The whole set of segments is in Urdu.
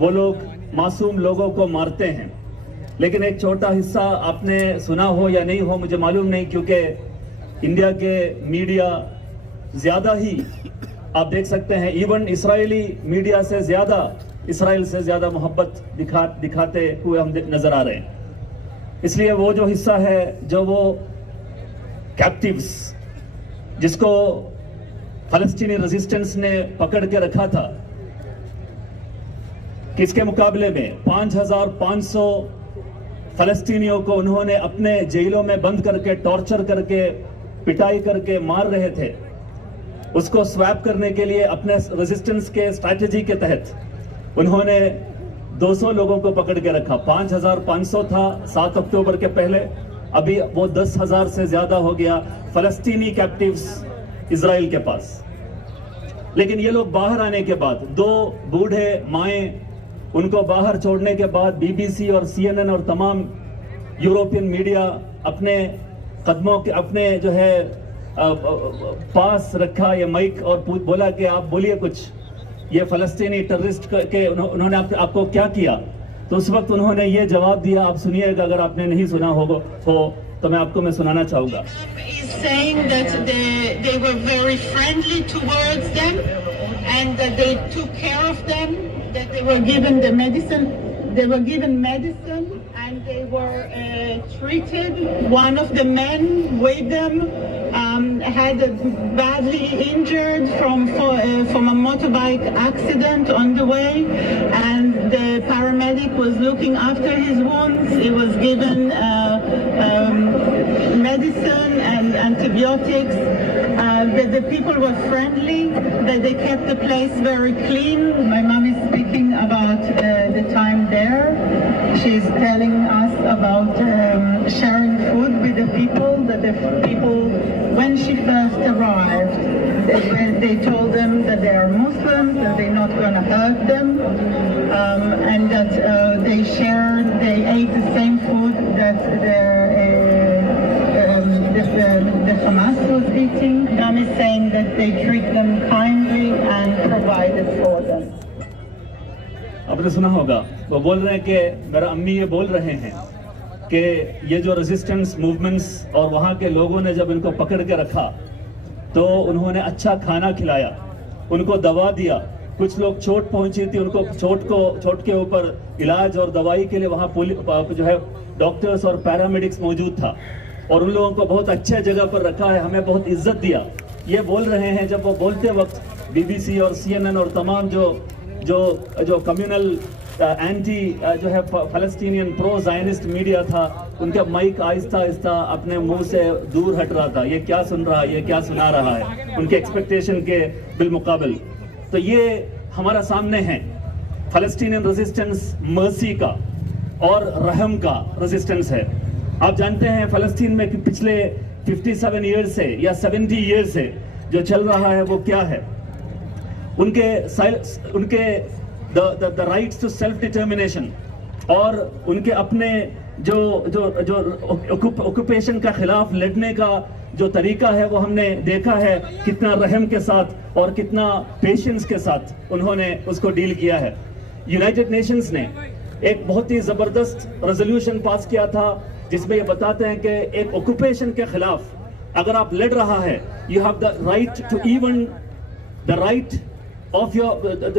وہ لوگ معصوم لوگوں کو مارتے ہیں. لیکن ایک چھوٹا حصہ آپ نے سنا ہو یا نہیں ہو مجھے معلوم نہیں, کیونکہ انڈیا کے میڈیا زیادہ ہی آپ دیکھ سکتے ہیں, ایون اسرائیلی میڈیا سے زیادہ, اسرائیل سے زیادہ محبت دکھاتے ہوئے ہم نظر آ رہے ہیں. اس لیے وہ جو حصہ ہے جو وہ کیپٹیوز جس کو فلسطینی ریزسٹنس نے پکڑ کے رکھا تھا, کس کے مقابلے میں 5500 فلسطینیوں کو انہوں نے اپنے جیلوں میں بند کر کے, ٹارچر کر کے, پٹائی کر کے مار رہے تھے. اس کو سویپ کرنے کے لیے اپنے ریزسٹنس کے اسٹریٹجی کے تحت انہوں نے 200 لوگوں کو پکڑ کے رکھا. 5500 تھا 7 اکتوبر کے پہلے, ابھی وہ 10,000 سے زیادہ ہو گیا فلسطینی کیپٹیوز اسرائیل کے پاس. لیکن یہ لوگ باہر آنے کے بعد, 2 بوڑھے مائیں ان کو باہر چھوڑنے کے بعد بی بی سی اور سی این این اور تمام یورپین میڈیا اپنے قدموں کے اپنے جو ہے پاس رکھا یہ مائک اور بولا کہ آپ بولیے کچھ, یہ فلسطینی ٹیررسٹ کے انہوں نے آپ کو کیا کیا. تو اس وقت انہوں نے یہ جواب دیا, آپ سنیے گا, اگر آپ نے نہیں سنا ہو تو میں آپ کو میں سنانا چاہوں گا. saying that they were very friendly towards them and that they took care of them, that they were given the medicine, and they were treated. One of the men with them had badly injured from a motorbike accident on the way, and the paramedic was looking after his wounds. He was given medicine and antibiotics. That the people were friendly, that they kept the place very clean. My mom is speaking about the time there. She's telling us about sharing food with the people, that the people, when she first arrived, they told them that they are Muslims, that they're not going to hurt them, and that they ate the same food that the Hamas was eating. Mom is saying that they treat them kindly and provided for them. آپ نے سنا ہوگا وہ بول رہے ہیں کہ میرا امی یہ بول رہے ہیں کہ یہ جو ریزسٹنس موومنٹس اور وہاں کے لوگوں نے جب ان کو پکڑ کے رکھا تو انہوں نے اچھا کھانا کھلایا, ان کو دوا دیا. کچھ لوگ چوٹ پہنچی تھی, ان کو چوٹ کے اوپر علاج اور دوائی کے لیے وہاں جو ہے ڈاکٹرز اور پیرامڈکس موجود تھا, اور ان لوگوں کو بہت اچھے جگہ پر رکھا ہے, ہمیں بہت عزت دیا. یہ بول رہے ہیں جب وہ بولتے وقت بی بی سی اور سی این این اور تمام جو کمیونل اینٹی جو ہے فلسطینین پرو زائنسٹ میڈیا تھا, ان کا مائک آہستہ آہستہ اپنے منہ سے دور ہٹ رہا تھا. یہ کیا سن رہا ہے, یہ کیا سنا رہا ہے, ان کے ایکسپیکٹیشن کے بالمقابل. تو یہ ہمارا سامنے ہے فلسطینین ریزسٹنس مرسی کا اور رحم کا ریزسٹنس ہے. آپ جانتے ہیں فلسطین میں پچھلے 57 ایئرز سے یا 70 ایئرز سے جو چل رہا ہے وہ کیا ہے. ان کے the rights to self determination اور ان کے اپنے جو اوکوپیشن کا خلاف لڑنے کا جو طریقہ ہے وہ ہم نے دیکھا ہے, کتنا رحم کے ساتھ اور کتنا پیشنس کے ساتھ انہوں نے اس کو ڈیل کیا ہے. یونائٹڈ نیشنز نے ایک بہت ہی زبردست ریزولوشن پاس کیا تھا جس میں یہ بتاتے ہیں کہ ایک اوکوپیشن کے خلاف اگر آپ لڑ رہا ہے, you have the right to even the right of your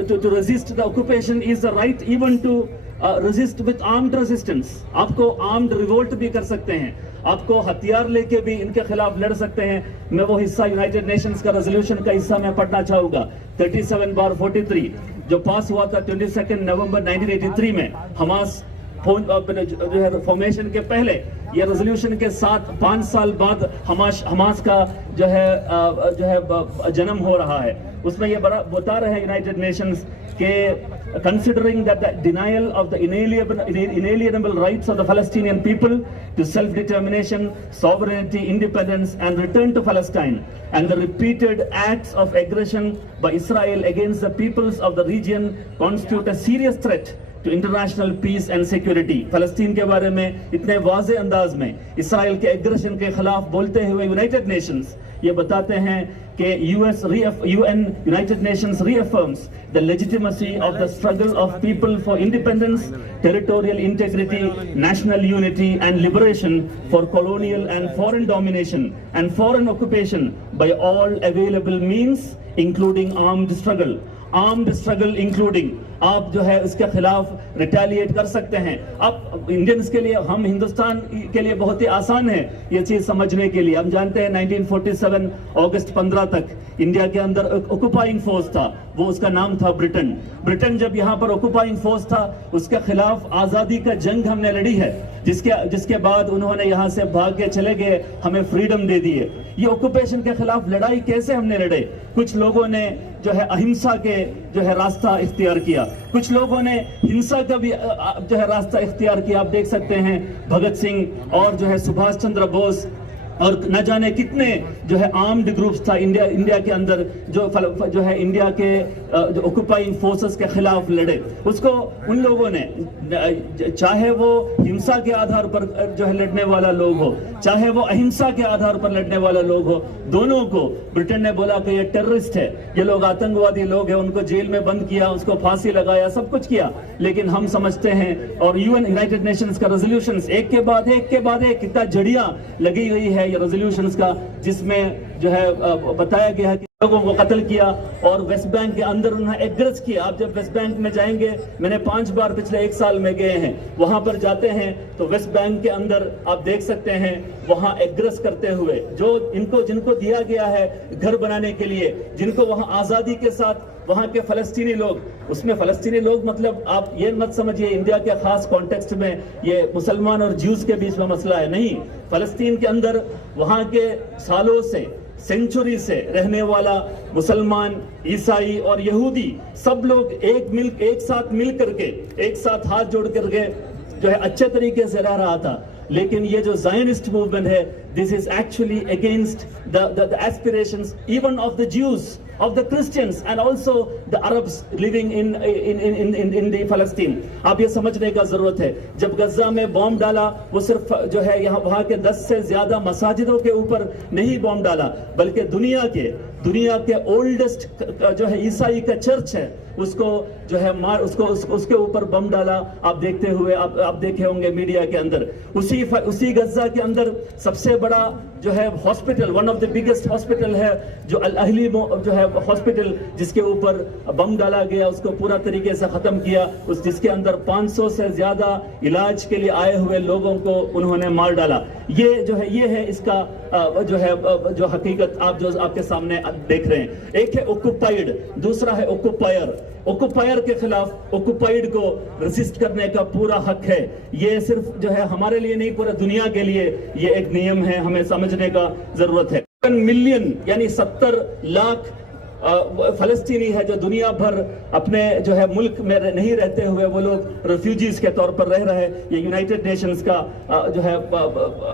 to resist the occupation is the right even to resist with armed resistance. آپ کو armed revolt بھی کر سکتے ہیں, آپ کو ہتھیار لے کے بھی ان کے خلاف لڑ سکتے ہیں. میں وہ حصہ یونائٹڈ نیشنز کا ریزولوشن کا حصہ میں پڑھنا چاہوں گا, 37/43 جو پاس ہوا تھا 22 نومبر 1983 میں حماس جو ہے فارمیشن کے پہلے. یہ ریزولوشن کے ساتھ 5 سال بعد حماس کا جو ہے جنم ہو رہا ہے. اس میں یہ بتا رہے ہیں یونائٹڈ نیشنز کہ considering that the denial of the inalienable rights of the Palestinian people to self-determination, sovereignty, independence and return to Palestine, and the repeated acts of aggression by Israel against the peoples of the region constitute a serious threat to international peace and security. فلسطین کے بارے میں اتنے واضح انداز میں اسرائیل کے ایگریشن کے خلاف بولتے ہوئے یونائٹڈ نیشنز یہ بتاتے ہیں کہ UN United Nations reaffirms the legitimacy of the struggle of people for independence, territorial integrity, national unity and liberation for colonial and foreign domination and foreign occupation by all available means, including armed struggle. Armed struggle including آپ جو ہے اس کے خلاف ریٹیلیٹ کر سکتے ہیں. اب انڈینز کے لیے, ہم ہندوستان کے لیے بہت ہی آسان ہے یہ چیز سمجھنے کے لیے. ہم جانتے ہیں 1947 اگست 15 تک انڈیا کے اندر آکوپائنگ فورس تھا, وہ اس کا نام تھا برٹن. برٹن جب یہاں پر آکوپائنگ فورس تھا, اس کے خلاف آزادی کا جنگ ہم نے لڑی ہے, جس کے بعد انہوں نے یہاں سے بھاگ کے چلے گئے, ہمیں فریڈم دے دیے. یہ آکوپیشن کے خلاف لڑائی کیسے ہم نے لڑے؟ کچھ لوگوں نے جو ہے اہمسا کے جو ہے راستہ اختیار کیا, کچھ لوگوں نے ہنسا کا بھی جو ہے راستہ اختیار کیا. آپ دیکھ سکتے ہیں بھگت سنگھ اور جو ہے سبھاش چندر بوس اور نہ جانے کتنے جو ہے آرمڈ گروپس تھا انڈیا کے اندر جو ہے انڈیا کے آکوپائنگ فورسز کے خلاف لڑے. اس کو ان لوگوں نے, چاہے وہ ہنسا کے آدھار پر جو ہے لڑنے والا لوگ ہو, چاہے وہ اہمسا کے آدھار پر لڑنے والا لوگ ہو, دونوں کو برٹن نے بولا کہ یہ ٹیررسٹ ہے, یہ لوگ آتنکوادی لوگ ہیں, ان کو جیل میں بند کیا, اس کو پھانسی لگایا, سب کچھ کیا. لیکن ہم سمجھتے ہیں, اور یونائٹڈ نیشنز کا ریزولوشنز ایک کے بعد ایک کتنا جڑیاں لگی ہوئی ہے یہ ریزولوشنز کا, جس میں جو ہے بتایا گیا کہ لوگوں کو قتل کیا اور ویسٹ بینک کے اندر انہیں ایگریس کیا. آپ جب ویسٹ بینک میں جائیں گے, میں نے 5 بار پچھلے 1 سال میں گئے ہیں, وہاں پر جاتے ہیں تو ویسٹ بینک کے اندر آپ دیکھ سکتے ہیں وہاں ایگریس کرتے ہوئے جن کو دیا گیا ہے گھر بنانے کے لیے, جن کو وہاں آزادی کے ساتھ وہاں کے فلسطینی لوگ, اس میں فلسطینی لوگ مطلب آپ یہ مت سمجھیے انڈیا کے خاص کانٹیکسٹ میں یہ مسلمان اور جیوز کے بیچ میں مسئلہ ہے, نہیں. فلسطین کے اندر وہاں کے سالوں سے, سینچری سے رہنے والا مسلمان, عیسائی اور یہودی سب لوگ ایک ساتھ مل کر کے, ایک ساتھ ہاتھ جوڑ کر کے جو ہے اچھے طریقے سے رہ رہا تھا. لیکن یہ جو زائنسٹ موومنٹ ہے, this is actually against the aspirations even of the Jews, of the Christians and also the Arabs living in the Palestine. آپ یہ سمجھنے کا ضرورت ہے, جب غزہ میں بوم ڈالا وہ صرف جو ہے وہاں کے 10 سے زیادہ مساجدوں کے اوپر نہیں بوم ڈالا, بلکہ دنیا کے اولڈسٹ جو ہے عیسائی کا چرچ ہے, اس کو جو ہے اس کے اوپر بم ڈالا. آپ دیکھتے ہوئے آپ دیکھے ہوں گے میڈیا کے اندر. اسی غزہ کے اندر سب سے بڑا جو ہے hospital, one of the biggest hospital ہے جو الاہلی جو ہے ہاسپٹل, جس کے اوپر بم ڈالا گیا, اس کو پورا طریقے سے ختم کیا, جس کے اندر 500 سے زیادہ علاج کے لیے آئے ہوئے لوگوں کو انہوں نے مار ڈالا. یہ ہے اس کا جو حقیقت آپ کے سامنے دیکھ رہے ہیں. ایک ہے آکوپائیڈ, دوسرا ہے آکوپائر. آکوپائر کے خلاف آکوپائیڈ کو ریزسٹ کرنے کا پورا حق ہے. یہ صرف جو ہے ہمارے لیے نہیں, پورے دنیا کے لیے یہ ایک نیم ہے, ہمیں سمجھنے کا ضرورت ہے. 1 ملین یعنی 70 لاکھ فلسطینی ہے جو دنیا بھر اپنے جو ہے ملک میں نہیں رہتے ہوئے وہ لوگ ریفیوجیز کے طور پر رہ رہے. یہ یونائٹڈ نیشنز کا جو ہے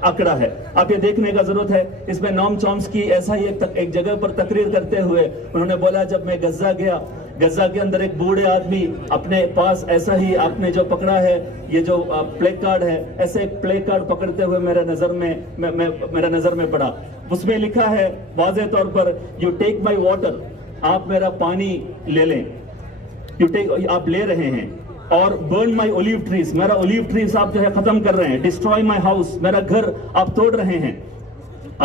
آنکڑا ہے, آپ یہ دیکھنے کا ضرورت ہے. اس میں نوم چومسکی ایسا ہی ایک جگہ پر تقریر کرتے ہوئے انہوں نے بولا, جب میں غزہ گیا, غزہ کے اندر ایک بوڑھے آدمی اپنے پاس ایسا ہی آپ نے جو پکڑا ہے یہ جو پلے کارڈ ہے, ایسے ایک پلے کارڈ پکڑتے ہوئے میرے نظر میں پڑا. اس میں لکھا ہے واضح طور پر, یو ٹیک مائی واٹر, آپ میرا پانی لے لیں, آپ لے رہے ہیں, اور برن مائی اولیو ٹریز, میرا اولیو ٹریز آپ جو ہے ختم کر رہے ہیں, ڈسٹروائے مائی ہاؤس, میرا گھر آپ توڑ رہے ہیں,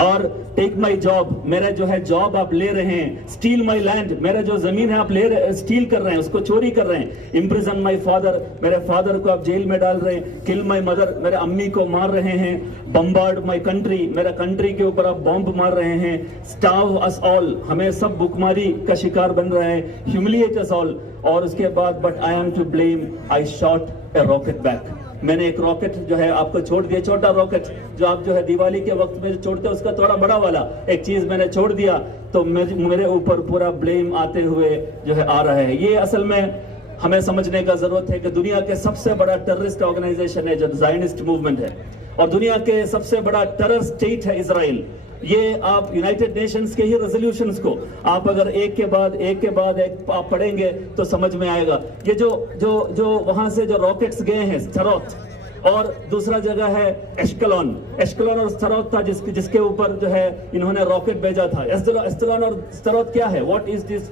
اور ٹیک مائی جاب, میرا جو ہے جاب آپ لے رہے ہیں, اسٹیل مائی لینڈ, میرا جو زمین ہے آپ اسٹیل کر رہے ہیں, اس کو چوری کر رہے ہیں, امپریزن مائی فادر, میرے فادر کو آپ جیل میں ڈال رہے ہیں, کل مائی مدر, میرے امی کو مار رہے ہیں, بمبارڈ مائی کنٹری, میرا کنٹری کے اوپر آپ بمب مار رہے ہیں, اسٹارو اس آل, ہمیں سب بھوکماری کا شکار بن رہے ہیں, ہیوملیٹ اس آل, اور اس کے بعد but I am to blame, I shot a rocket back, میں نے ایک راکٹ جو ہے آپ کو چھوڑ دیا, چھوٹا راکٹ جو آپ جو ہے دیوالی کے وقت میں چھوڑتے ہیں, اس کا تھوڑا بڑا والا ایک چیز میں نے چھوڑ دیا, تو میرے اوپر پورا بلیم آتے ہوئے جو ہے آ رہا ہے. یہ اصل میں ہمیں سمجھنے کا ضرورت ہے کہ دنیا کے سب سے بڑا ٹیررسٹ آرگنائزیشن ہے جو زائنسٹ موومنٹ ہے, اور دنیا کے سب سے بڑا ٹیرر سٹیٹ ہے اسرائیل. یہ آپ یونائٹڈ نیشنز کے ہی ریزولوشنز کو آپ اگر ایک کے بعد ایک آپ پڑھیں گے تو سمجھ میں آئے گا. یہ جو وہاں سے جو راکٹس گئے ہیں, اور دوسرا جگہ ہے ایشکلون. ایشکلون اور استروت تھا جس کے اوپر جو ہے انہوں نے راکٹ بھیجا تھا. ایشکلون اور استروت کیا ہے؟ What is this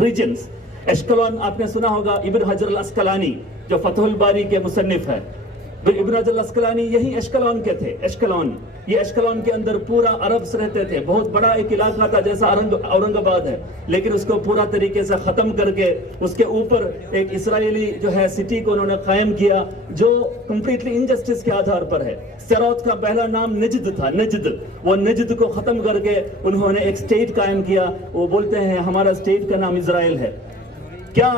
regions? ایشکلون آپ نے سنا ہوگا ابن حجر الاسقلانی جو فتح الباری کے مصنف ہے. ابن حجر الاسقلانی یہی ایشکلون کے تھے. ایشکلون، یہ ایشکلون کے اندر پورا عربس رہتے تھے. بہت بڑا ایک علاقہ تھا جیسا اورنگ آباد ہے، لیکن اس کو پورا طریقے سے ختم کر کے اس کے اوپر ایک اسرائیلی جو ہے سٹی کو انہوں نے قائم کیا جو کمپلیٹلی انجسٹس کے آدھار پر ہے. سیروت کا پہلا نام نجد تھا، نجد. وہ نجد کو ختم کر کے انہوں نے ایک سٹیٹ قائم کیا. وہ بولتے ہیں ہمارا سٹیٹ کا نام اسرائیل ہے. کیا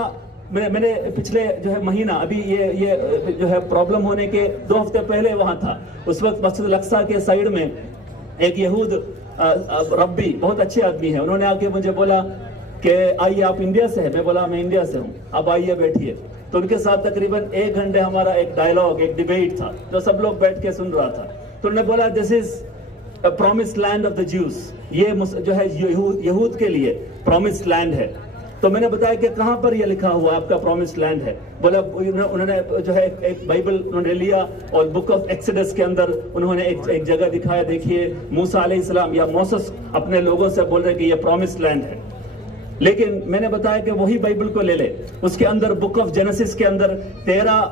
میں نے پچھلے جو ہے مہینہ ابھی یہ جو ہے پرابلم ہونے کے 2 ہفتے پہلے وہاں تھا. اس وقت مسجد الاقصی کے سائیڈ میں ایک یہود ربی بہت اچھے آدمی ہے، انہوں نے آ کے مجھے بولا کہ آئیے آپ انڈیا سے ہیں؟ میں بولا میں انڈیا سے ہوں. اب آئیے بیٹھیے. تو ان کے ساتھ تقریباً 1 گھنٹے ہمارا ایک ڈائلاگ، ایک ڈیبیٹ تھا جو سب لوگ بیٹھ کے سن رہا تھا. تو انہوں نے بولا this is promised land of the Jews. یہ جو ہے یہود کے لیے پرومسڈ لینڈ ہے. تو میں نے بتایا کہ کہاں پر یہ لکھا ہوا آپ کا پرومسڈ لینڈ ہے؟ بولا انہوں نے جو ہے ایک بائبل انہوں نے لیا اور بک آف ایکسڈس کے اندر انہوں نے ایک جگہ دکھایا، دیکھیے موسیٰ علیہ السلام یا موسیٰ اپنے لوگوں سے بول رہے کہ یہ پرومسڈ لینڈ ہے. لیکن میں نے بتایا کہ وہی بائبل کو لے لے، اس کے اندر بک آف جینیسس کے اندر 13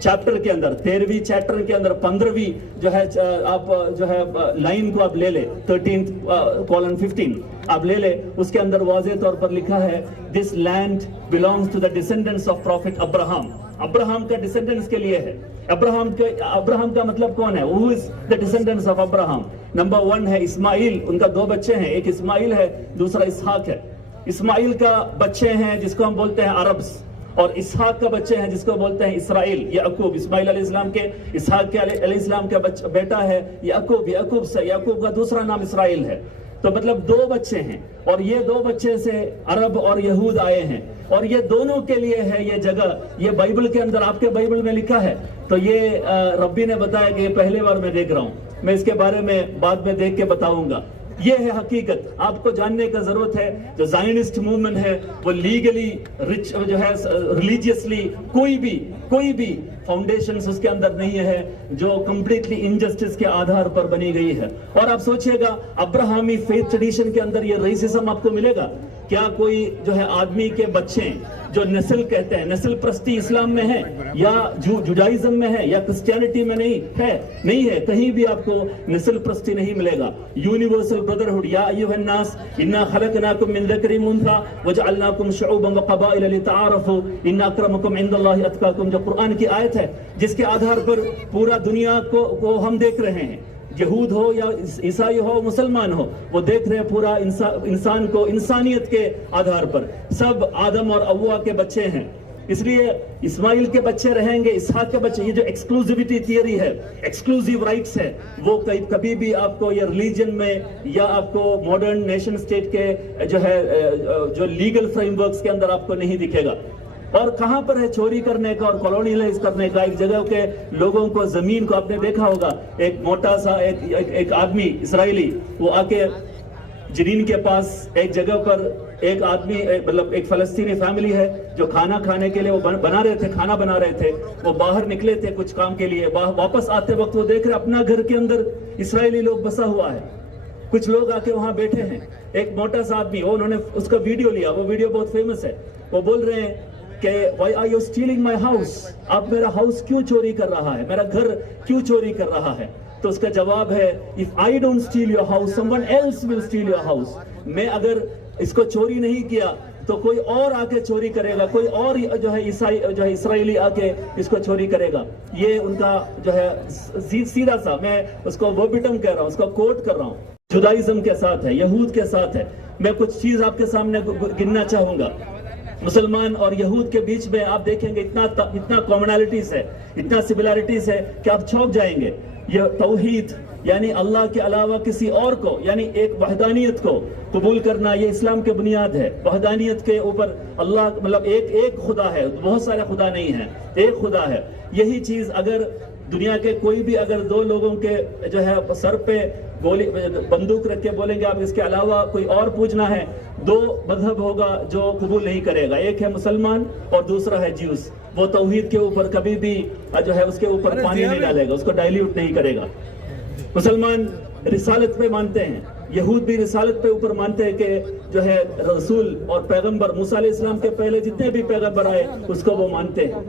چیپٹر کے اندر 13ویں چیپٹر کے اندر 15ویں جو ہے آپ جو ہے لائن کو آپ لے لے 13:15 آپ لے لے. اس کے اندر واضح طور پر لکھا ہے this land belongs to the descendants of prophet Abraham. Abraham کا ڈسینڈنٹس کے لیے ہے. ابراہم کا مطلب کون ہے؟ who is the descendants of Abraham? Number 1 ہے اسماعیل. ان کا 2 بچے ہیں، ایک اسماعیل ہے دوسرا اسحاق ہے. اسماعیل کا بچے ہیں جس کو ہم بولتے ہیں عربس، اور اسحاق کا بچے ہیں جس کو بولتے ہیں اسرائیل. یعقوب اسماعیل علیہ السلام کے، اسحاق کے علیہ السلام کا بیٹا ہے یعقوب. یعقوب کا دوسرا نام اسرائیل ہے. تو مطلب 2 بچے ہیں، اور یہ 2 بچے سے عرب اور یہود آئے ہیں، اور یہ دونوں کے لیے ہے یہ جگہ. یہ بائبل کے اندر آپ کے بائبل میں لکھا ہے. تو یہ ربی نے بتایا کہ یہ پہلے بار میں دیکھ رہا ہوں. میں اس کے بارے میں بعد میں دیکھ کے بتاؤں گا. یہ ہے حقیقت. آپ کو جاننے کا ضرورت ہے. جو زائنسٹ موومنٹ ہے وہ لیگلی جو ہے ریلیجیسلی کوئی بھی فاؤنڈیشنز اس کے اندر نہیں ہے جو کمپلیٹلی انجسٹس کے آدھار پر بنی گئی ہے. اور آپ سوچئے گا ابراہمی فیتھ ٹریڈیشن کے اندر یہ ریسزم آپ کو ملے گا کیا؟ کوئی جو ہے آدمی کے بچے جو نسل کہتے ہیں، نسل پرستی اسلام میں ہے یا جوڈائزم میں ہے یا کرسچینٹی میں نہیں ہے. کہیں بھی آپ کو نسل پرستی نہیں ملے گا. یونیورسل برادرہڈ، یا ایھا الناس انا خلقناکم من ذکر وانثی وجعلناکم شعوبا وقبائل لتعارفوا ان اکرمکم عند اللہ اتقاکم، جو قرآن کی آیت ہے جس کے آدھار پر پورا دنیا کو ہم دیکھ رہے ہیں. یہود ہو یا عیسائی ہو مسلمان ہو، وہ دیکھ رہے ہیں پورا انسان کو انسانیت کے آدھار پر. سب آدم اور حوا کے بچے ہیں. اس لیے اسماعیل کے بچے رہیں گے، اسحاق کے بچے. یہ جو ایکسکلوزیوٹی تھیوری ہے، ایکسکلوزیو رائٹس ہے، وہ کبھی بھی آپ کو یہ ریلیجن میں یا آپ کو ماڈرن نیشن سٹیٹ کے جو لیگل فریم ورکس کے اندر آپ کو نہیں دکھے گا. اور کہاں پر ہے چوری کرنے کا اور کالونیلائز کرنے کا؟ ایک جگہ کے لوگوں کو، زمین کو آپ نے دیکھا ہوگا، ایک موٹا سا ایک آدمی اسرائیلی وہ آ کے جنین کے پاس ایک جگہ پر ایک آدمی مطلب ایک فلسطینی فیملی ہے جو کھانا کھانے کے لیے وہ کھانا بنا رہے تھے. وہ باہر نکلے تھے کچھ کام کے لیے. واپس آتے وقت وہ دیکھ رہے اپنا گھر کے اندر اسرائیلی لوگ بسا ہوا ہے. کچھ لوگ آ کے وہاں بیٹھے ہیں. ایک موٹا سا آدمی، انہوں نے اس کا ویڈیو لیا. وہ ویڈیو بہت فیمس ہے. وہ بول رہے ہیں کہ why are you stealing my house؟ آپ میرا ہاؤس کیوں چوری کر رہا ہے؟ میرا گھر کیوں چوری کر رہا ہے؟ تو اس کا جواب ہے if I don't steal your house someone else will steal your house. میں اگر اس کو چوری نہیں کیا تو کوئی اور آ کے چوری کرے گا، کوئی اور جو ہے اسرائیلی آ کے اس کو چوری کرے گا. یہ ان کا جو ہے سیدھا سا، میں اس کو وربیٹم کہہ رہا ہوں، اس کو کوٹ کر رہا ہوں. جودائزم کے ساتھ ہے، یہود کے ساتھ ہے. میں کچھ چیز آپ کے سامنے گننا چاہوں گا. مسلمان اور یہود کے بیچ میں آپ دیکھیں گے اتنا کامنالٹیز ہے، اتنا سملارٹیز ہے کہ آپ چونک جائیں گے. یہ توحید یعنی اللہ کے علاوہ کسی اور کو، یعنی ایک وحدانیت کو قبول کرنا، یہ اسلام کے بنیاد ہے. وحدانیت کے اوپر اللہ مطلب ایک خدا ہے، بہت سارے خدا نہیں ہیں، ایک خدا ہے. یہی چیز اگر دنیا کے کوئی بھی اگر دو لوگوں کے جو ہے سر پہ گولی بندوق رکھ کے بولیں گے آپ اس کے علاوہ کوئی اور پوچھنا ہے، دو مذہب ہوگا جو قبول نہیں کرے گا، ایک ہے مسلمان اور دوسرا ہے جیوس. وہ توحید کے اوپر کبھی بھی جو ہے اس کے اوپر پانی نہیں ڈالے گا، اس کو ڈائلیوٹ نہیں کرے گا. مسلمان رسالت پہ مانتے ہیں، یہود بھی رسالت پہ اوپر مانتے ہیں کہ جو ہے رسول اور پیغمبر موسیٰ علیہ السلام کے پہلے جتنے بھی پیغمبر آئے اس کو وہ مانتے ہیں،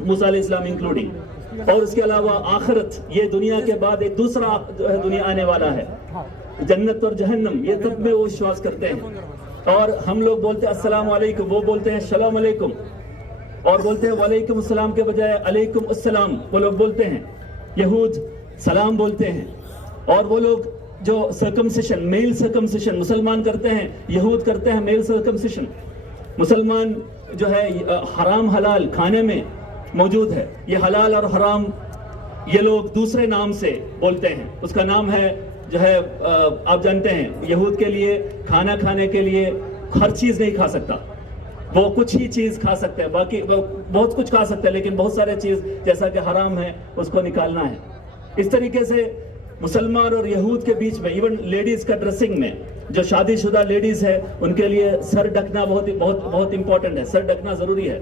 موسیٰ علیہ السلام انکلوڈنگ. اور اس کے علاوہ آخرت، یہ دنیا کے بعد ایک دوسرا جو ہے دنیا آنے والا ہے، جنت اور جہنم، یہ سب میں وہ وشواس کرتے ہیں. اور ہم لوگ بولتے ہیں السلام علیکم، وہ بولتے ہیں السلام علیکم، اور بولتے ہیں وعلیکم السلام کے بجائے علیکم السلام وہ لوگ بولتے ہیں. یہود سلام بولتے ہیں. اور وہ لوگ جو سرکمسیشن، میل سرکمسیشن مسلمان کرتے ہیں، یہود کرتے ہیں میل سرکمسیشن. مسلمان جو ہے حرام حلال کھانے میں موجود ہے، یہ حلال اور حرام یہ لوگ دوسرے نام سے بولتے ہیں. اس کا نام ہے جو ہے آپ جانتے ہیں یہود کے لیے کھانا کھانے کے لیے ہر چیز نہیں کھا سکتا، وہ کچھ ہی چیز کھا سکتے ہیں، باقی بہت کچھ کھا سکتے ہیں لیکن بہت سارے چیز جیسا کہ حرام ہے اس کو نکالنا ہے. اس طریقے سے مسلمان اور یہود کے بیچ میں ایون لیڈیز کا ڈریسنگ میں، جو شادی شدہ لیڈیز ہے ان کے لیے سر ڈھکنا بہت امپورٹنٹ ہے، سر ڈھکنا ضروری ہے.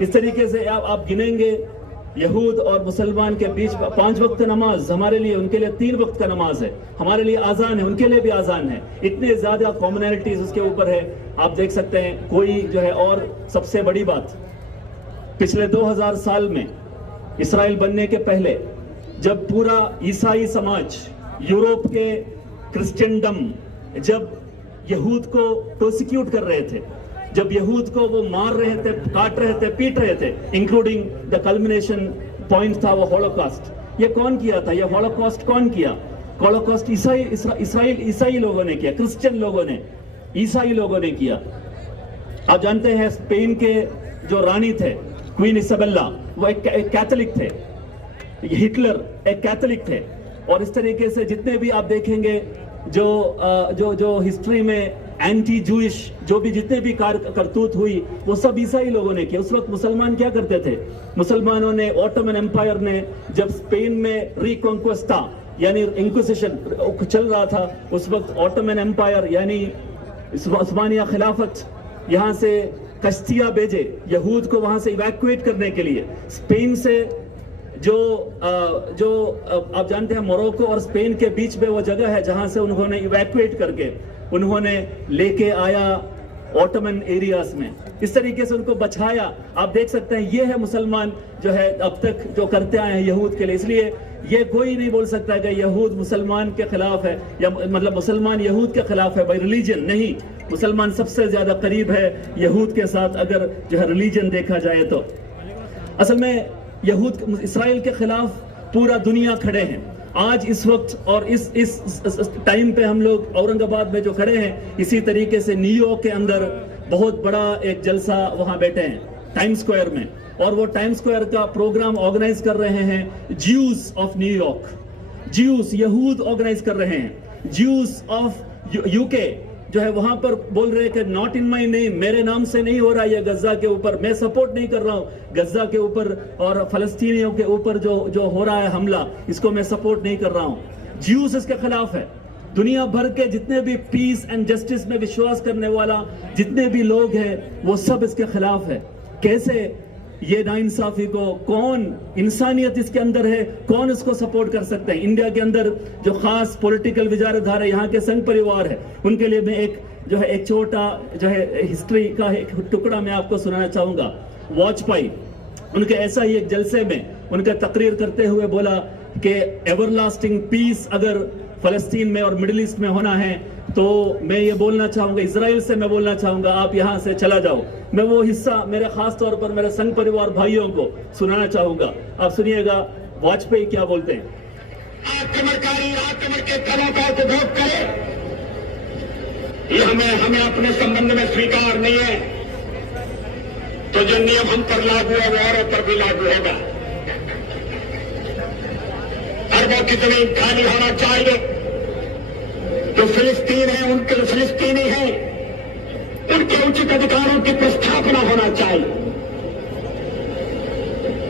اس طریقے سے آپ گنیں گے یہود اور مسلمان کے بیچ 5 وقت نماز ہمارے لیے، ان کے لیے 3 وقت کا نماز ہے، ہمارے لیے آزان ہے، ان کے لیے بھی آزان ہے. اتنے زیادہ کامنالٹیز اس کے اوپر ہے، آپ دیکھ سکتے ہیں. کوئی جو ہے اور سب سے بڑی بات، پچھلے 2000 سال میں اسرائیل بننے کے پہلے جب پورا عیسائی سماج، یورپ کے کرسچنڈم جب یہود کو پروسیکیوٹ کر رہے تھے، جب یہود کو وہ مار رہے تھے، کاٹ رہے تھے، پیٹ رہے تھے، انکلوڈنگ دا کلمنیشن پوائنٹ تھا وہ ہولوکاسٹ. یہ کون کیا تھا؟ یہ ہولوکاسٹ کون کیا؟ ہولوکاسٹ عیسائی لوگوں نے کیا، کرسچن لوگوں نے، عیسائی لوگوں نے کیا. آپ جانتے ہیں اسپین کے جو رانی تھے کوئین ایسابیلا، وہ ایک کیتھولک تھے، ہٹلر ایک کیتھولک تھے. اور اس طریقے سے جتنے بھی آپ دیکھیں گے جو ہسٹری میں اینٹی جوئش جو بھی جتنے بھی کرتوت ہوئی وہ سب عیسائی لوگوں نے کیا. اس وقت مسلمان کیا کرتے تھے؟ مسلمانوں نے اوٹومن امپائر نے جب اسپین میں ریکونکوسٹا یعنی انکوزیشن چل رہا تھا، اس وقت اوٹومن امپائر یعنی عثمانیہ خلافت یہاں سے کشتیاں بھیجے یہود کو وہاں سے ایویکویٹ کرنے کے لیے. اسپین سے جو آپ جانتے ہیں موروکو اور اسپین کے بیچ میں وہ جگہ ہے جہاں سے انہوں نے ایویکویٹ کر کے انہوں نے لے کے آیا اوٹومن ایریاز میں، اس طریقے سے ان کو بچایا. آپ دیکھ سکتے ہیں یہ ہے مسلمان جو ہے اب تک جو کرتے آئے ہیں یہود کے لیے. اس لیے یہ کوئی نہیں بول سکتا کہ یہود مسلمان کے خلاف ہے یا مطلب مسلمان یہود کے خلاف ہے بائی ریلیجن. نہیں، مسلمان سب سے زیادہ قریب ہے یہود کے ساتھ اگر جو ہے ریلیجن دیکھا جائے تو. اصل میں یہود اسرائیل کے خلاف پورا دنیا کھڑے ہیں آج اس وقت. اور اس ٹائم پہ ہم لوگ اورنگ آباد میں جو کھڑے ہیں، اسی طریقے سے نیو یارک کے اندر بہت بڑا ایک جلسہ وہاں بیٹھے ہیں ٹائم سکوائر میں، اور وہ ٹائم سکوائر کا پروگرام آرگنائز کر رہے ہیں Jews of new York. Jews یہود آرگنائز کر رہے ہیں. جیوز آف یو کے جو ہے وہاں پر بول رہے کہ ناٹ ان مائی نیم، میرے نام سے نہیں ہو رہا یہ غزہ کے اوپر، میں سپورٹ نہیں کر رہا ہوں غزہ کے اوپر اور فلسطینیوں کے اوپر جو ہو رہا ہے حملہ، اس کو میں سپورٹ نہیں کر رہا ہوں. جیوز اس کے خلاف ہے. دنیا بھر کے جتنے بھی پیس اینڈ جسٹس میں وشواس کرنے والا جتنے بھی لوگ ہیں وہ سب اس کے خلاف ہے. کیسے یہ ناانصافی کو، کون انسانیت اس کے اندر ہے، کون اس کو سپورٹ کر سکتے ہیں؟ انڈیا کے اندر جو خاص پولیٹیکل وزارت دھارا یہاں کے سنگھ پریوار ہے، ان کے لیے میں ایک چھوٹا جو ہے ہسٹری کا ایک ٹکڑا میں آپ کو سنانا چاہوں گا. واجپئی ان کے ایسا ہی ایک جلسے میں ان کا تقریر کرتے ہوئے بولا کہ ایور لاسٹنگ پیس اگر فلسطین میں اور مڈل ایسٹ میں ہونا ہے تو میں یہ بولنا چاہوں گا، اسرائیل سے میں بولنا چاہوں گا آپ یہاں سے چلا جاؤ. میں وہ حصہ میرے خاص طور پر میرے سنگھ پریوار بھائیوں کو سنانا چاہوں گا. آپ سنیے گا واجپئی کیا بولتے ہیں. آکرمن کے تلوں کا اپبھوگ کرے، یہ ہمیں اپنے سمبند میں سویکار نہیں ہے. تو جو نیم ہم پر لاگو ہے وہ اوروں پر بھی لاگو ہوگا. اربوں کی زمین خالی ہونا چاہیے. جو فلسطین ہے ان کے فلسطینی ہیں، ان کے اچت ادھیکاروں کی پرستھاپنا ہونا چاہیے.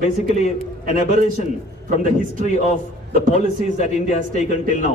basically an aberration from the history of the policies that India has taken till now.